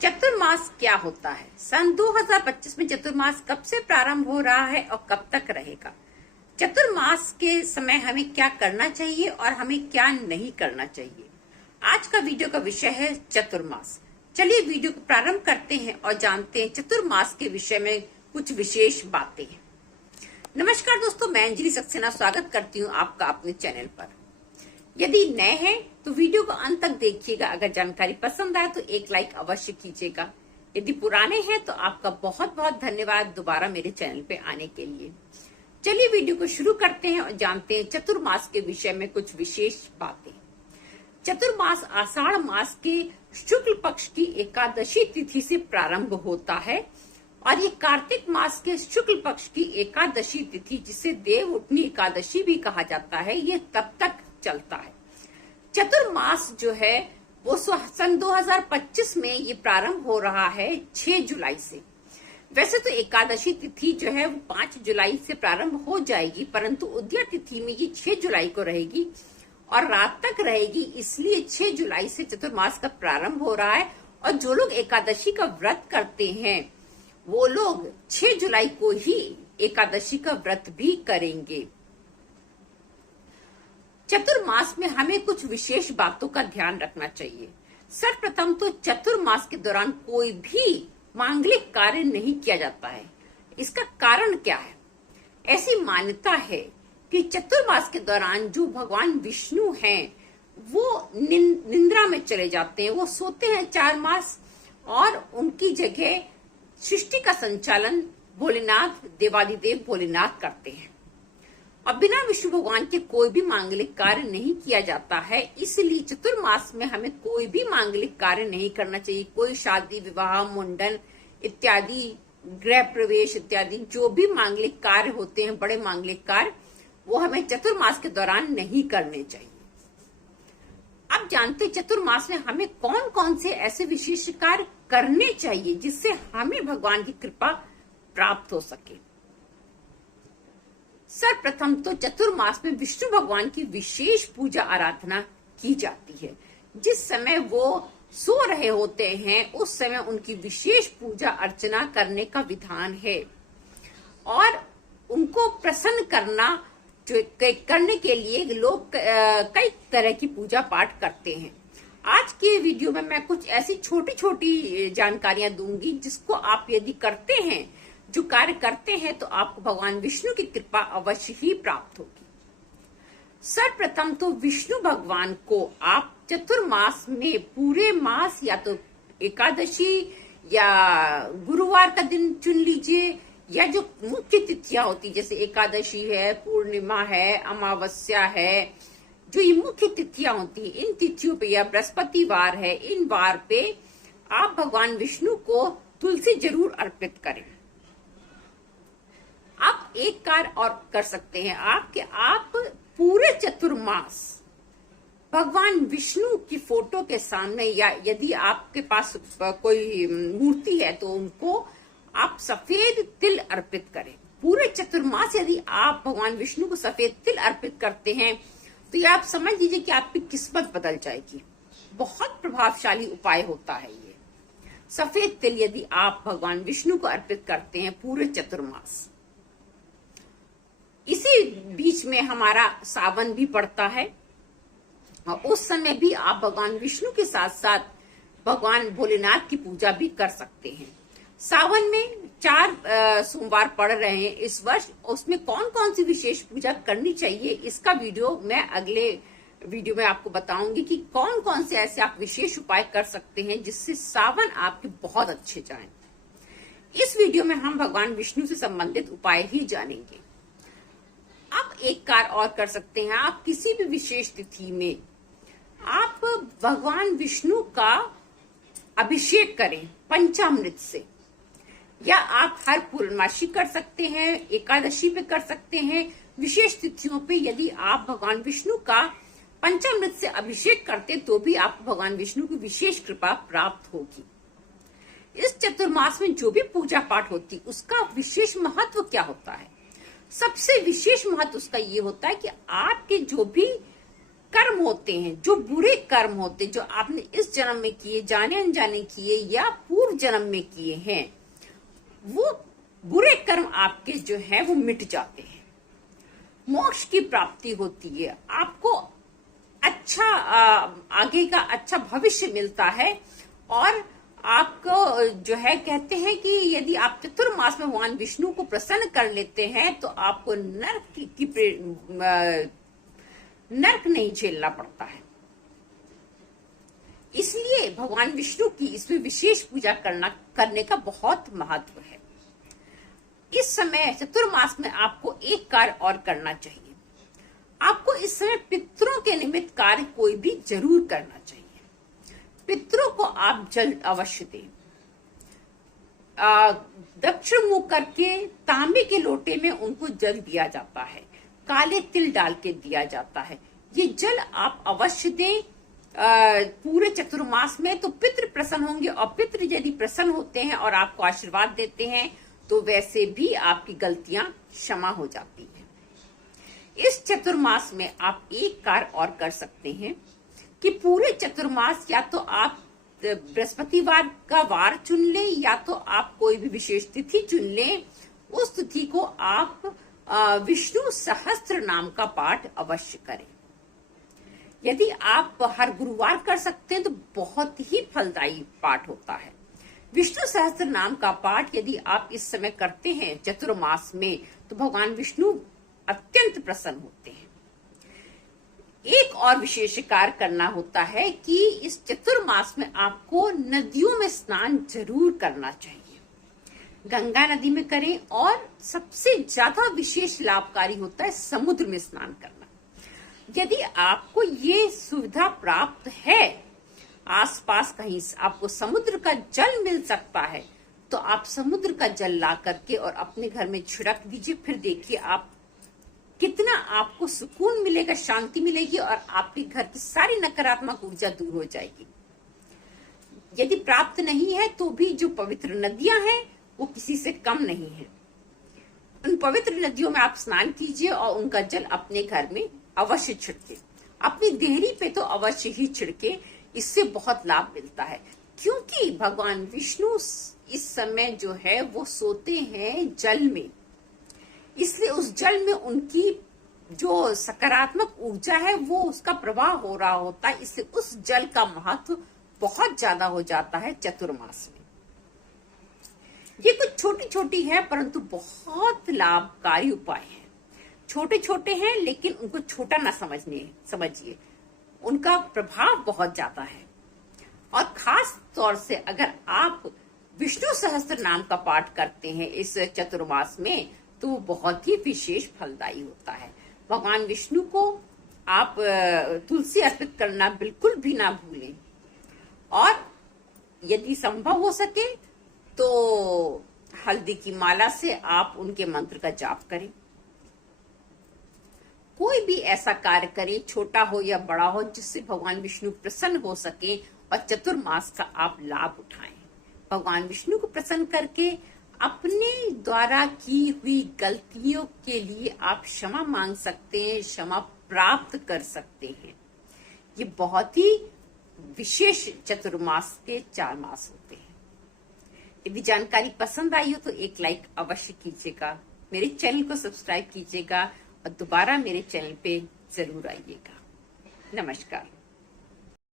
चतुर्मास क्या होता है? सन 2025 में चतुर्मास कब से प्रारंभ हो रहा है और कब तक रहेगा? चतुर्मास के समय हमें क्या करना चाहिए और हमें क्या नहीं करना चाहिए? आज का वीडियो का विषय है चतुर्मास। चलिए वीडियो को प्रारंभ करते हैं और जानते हैं चतुर्मास के विषय में कुछ विशेष बातें। नमस्कार दोस्तों, मैं अंजलि सक्सेना स्वागत करती हूँ आपका अपने चैनल पर। यदि नए हैं तो वीडियो को अंत तक देखिएगा। अगर जानकारी पसंद आए तो एक लाइक अवश्य कीजिएगा। यदि पुराने हैं तो आपका बहुत बहुत धन्यवाद दोबारा मेरे चैनल पे आने के लिए। चलिए वीडियो को शुरू करते हैं और जानते हैं चतुर्मास के विषय में कुछ विशेष बातें। चतुर्मास आषाढ़ मास के शुक्ल पक्ष की एकादशी तिथि से प्रारंभ होता है और ये कार्तिक मास के शुक्ल पक्ष की एकादशी तिथि, जिसे देव उठनी एकादशी भी कहा जाता है, ये तब तक चलता है। चतुर्मास जो है वो सन 2025 में ये प्रारंभ हो रहा है 6 जुलाई से। वैसे तो एकादशी तिथि जो है वो 5 जुलाई से प्रारंभ हो जाएगी, परंतु उदया तिथि में ये 6 जुलाई को रहेगी और रात तक रहेगी, इसलिए 6 जुलाई से चतुर्मास का प्रारंभ हो रहा है। और जो लोग एकादशी का व्रत करते हैं वो लोग 6 जुलाई को ही एकादशी का व्रत भी करेंगे। चतुर्मास में हमें कुछ विशेष बातों का ध्यान रखना चाहिए। सर्वप्रथम तो चतुर्मास के दौरान कोई भी मांगलिक कार्य नहीं किया जाता है। इसका कारण क्या है? ऐसी मान्यता है कि चतुर्मास के दौरान जो भगवान विष्णु हैं वो निंद्रा में चले जाते हैं, वो सोते हैं 4 मास और उनकी जगह सृष्टि का संचालन भोलेनाथ, देवादिदेव भोलेनाथ करते हैं। और बिना विष्णु भगवान के कोई भी मांगलिक कार्य नहीं किया जाता है, इसलिए चतुर्मास में हमें कोई भी मांगलिक कार्य नहीं करना चाहिए। कोई शादी, विवाह, मुंडन इत्यादि, गृह प्रवेश इत्यादि जो भी मांगलिक कार्य होते हैं, बड़े मांगलिक कार्य, वो हमें चतुर्मास के दौरान नहीं करने चाहिए। अब जानते चतुर्मास में हमें कौन कौन से ऐसे विशेष कार्य करने चाहिए जिससे हमें भगवान की कृपा प्राप्त हो सके। सर्वप्रथम तो चतुर्मास में विष्णु भगवान की विशेष पूजा आराधना की जाती है। जिस समय वो सो रहे होते हैं उस समय उनकी विशेष पूजा अर्चना करने का विधान है और उनको प्रसन्न करने के लिए लोग कई तरह की पूजा पाठ करते हैं। आज के वीडियो में मैं कुछ ऐसी छोटी छोटी जानकारियां दूंगी जिसको आप यदि करते हैं, जो कार्य करते हैं, तो आपको भगवान विष्णु की कृपा अवश्य ही प्राप्त होगी। सर्वप्रथम तो विष्णु भगवान को आप चतुर्मास में पूरे मास या तो एकादशी या गुरुवार का दिन चुन लीजिए, या जो मुख्य तिथियां होती जैसे एकादशी है, पूर्णिमा है, अमावस्या है, जो ये मुख्य तिथियां होती है, इन तिथियों पे या बृहस्पतिवार है, इन वार पे आप भगवान विष्णु को तुलसी जरूर अर्पित करें। आप एक कार्य और कर सकते हैं आप पूरे चतुर्मास भगवान विष्णु की फोटो के सामने, या यदि आपके पास कोई मूर्ति है तो उनको आप सफेद तिल अर्पित करें। पूरे चतुर्मास यदि आप भगवान विष्णु को सफेद तिल अर्पित करते हैं तो ये आप समझ लीजिए कि आपकी किस्मत बदल जाएगी। बहुत प्रभावशाली उपाय होता है ये सफेद तिल, यदि आप भगवान विष्णु को अर्पित करते हैं पूरे चतुर्मास। इसी बीच में हमारा सावन भी पड़ता है और उस समय भी आप भगवान विष्णु के साथ साथ भगवान भोलेनाथ की पूजा भी कर सकते हैं। सावन में 4 सोमवार पड़ रहे हैं इस वर्ष, उसमें कौन कौन सी विशेष पूजा करनी चाहिए इसका वीडियो मैं अगले वीडियो में आपको बताऊंगी कि कौन कौन से ऐसे आप विशेष उपाय कर सकते हैं जिससे सावन आपके बहुत अच्छे जाएं। इस वीडियो में हम भगवान विष्णु से संबंधित उपाय ही जानेंगे। आप एक कार्य और कर सकते हैं। आप किसी भी विशेष तिथि में आप भगवान विष्णु का अभिषेक करें पंचामृत से, या आप हर पूर्णमासी कर सकते हैं, एकादशी पे कर सकते हैं। विशेष तिथियों पे यदि आप भगवान विष्णु का पंचामृत से अभिषेक करते तो भी आपको भगवान विष्णु की विशेष कृपा प्राप्त होगी। इस चतुर्मास में जो भी पूजा पाठ होती उसका विशेष महत्व क्या होता है? सबसे विशेष महत्व उसका ये होता है कि आपके जो भी कर्म होते हैं, जो बुरे कर्म होते हैं, जो आपने इस जन्म में किए, जाने अनजाने किए या पूर्व जन्म में किए हैं, वो बुरे कर्म आपके जो है वो मिट जाते हैं। मोक्ष की प्राप्ति होती है, आपको अच्छा आगे का अच्छा भविष्य मिलता है। और आपको जो है कहते हैं कि यदि आप चतुर्मास में भगवान विष्णु को प्रसन्न कर लेते हैं तो आपको नरक नहीं झेलना पड़ता है। इसलिए भगवान विष्णु की इसमें विशेष पूजा करने का बहुत महत्व है। इस समय चतुर्मास में आपको एक कार्य और करना चाहिए। आपको इस समय पितरों के निमित्त कार्य कोई भी जरूर करना चाहिए। पितरों को आप जल अवश्य दें। दक्षिण मुख करके तांबे के लोटे में उनको जल दिया जाता है, काले तिल डाल के दिया जाता है। ये जल आप अवश्य दें पूरे चतुर्मास में, तो पितृ प्रसन्न होंगे। और पितृ यदि प्रसन्न होते हैं और आपको आशीर्वाद देते हैं तो वैसे भी आपकी गलतियां क्षमा हो जाती हैं। इस चतुर्मास में आप एक कार्य और कर सकते हैं कि पूरे चतुर्मास या तो आप बृहस्पतिवार का वार चुन लें या तो आप कोई भी विशेष तिथि चुन लें। उस तिथि को आप विष्णु सहस्त्र नाम का पाठ अवश्य करें। यदि आप हर गुरुवार कर सकते हैं तो बहुत ही फलदायी पाठ होता है। विष्णु सहस्त्र नाम का पाठ यदि आप इस समय करते हैं चतुर्मास में तो भगवान विष्णु अत्यंत प्रसन्न होते हैं। एक और विशेष कार्य करना होता है कि इस चतुर्मास में आपको नदियों में स्नान जरूर करना चाहिए। गंगा नदी में करें, और सबसे ज्यादा विशेष लाभकारी होता है समुद्र में स्नान करना। यदि आपको ये सुविधा प्राप्त है, आसपास कहीं आपको समुद्र का जल मिल सकता है, तो आप समुद्र का जल ला करके और अपने घर में छिड़क दीजिए। फिर देखिए आप कितना आपको सुकून मिलेगा, शांति मिलेगी और आपके घर की सारी नकारात्मक ऊर्जा दूर हो जाएगी। यदि प्राप्त नहीं है तो भी जो पवित्र नदियां हैं वो किसी से कम नहीं है। उन पवित्र नदियों में आप स्नान कीजिए और उनका जल अपने घर में अवश्य छिड़के। अपनी देहरी पे तो अवश्य ही छिड़के, इससे बहुत लाभ मिलता है। क्योंकि भगवान विष्णु इस समय जो है वो सोते हैं जल में, इसलिए उस जल में उनकी जो सकारात्मक ऊर्जा है वो उसका प्रवाह हो रहा होता है। इसलिए उस जल का महत्व बहुत ज्यादा हो जाता है चतुर्मास में। ये कुछ छोटी छोटी है परंतु बहुत लाभकारी उपाय है। छोटे छोटे हैं लेकिन उनको छोटा ना समझिए, उनका प्रभाव बहुत ज्यादा है। और खास तौर से अगर आप विष्णु सहस्त्र नाम का पाठ करते हैं इस चतुर्मास में तो वो बहुत ही विशेष फलदायी होता है। भगवान विष्णु को आप तुलसी अर्पित करना बिल्कुल भी ना भूलें। और यदि संभव हो सके तो हल्दी की माला से आप उनके मंत्र का जाप करें। कोई भी ऐसा कार्य करें, छोटा हो या बड़ा हो, जिससे भगवान विष्णु प्रसन्न हो सके और चतुर्मास का आप लाभ उठाएं। भगवान विष्णु को प्रसन्न करके अपने द्वारा की हुई गलतियों के लिए आप क्षमा मांग सकते हैं, क्षमा प्राप्त कर सकते हैं। ये बहुत ही विशेष चतुर्मास के 4 मास होते हैं। यदि जानकारी पसंद आई हो तो एक लाइक अवश्य कीजिएगा, मेरे चैनल को सब्सक्राइब कीजिएगा और दोबारा मेरे चैनल पे जरूर आइएगा। नमस्कार।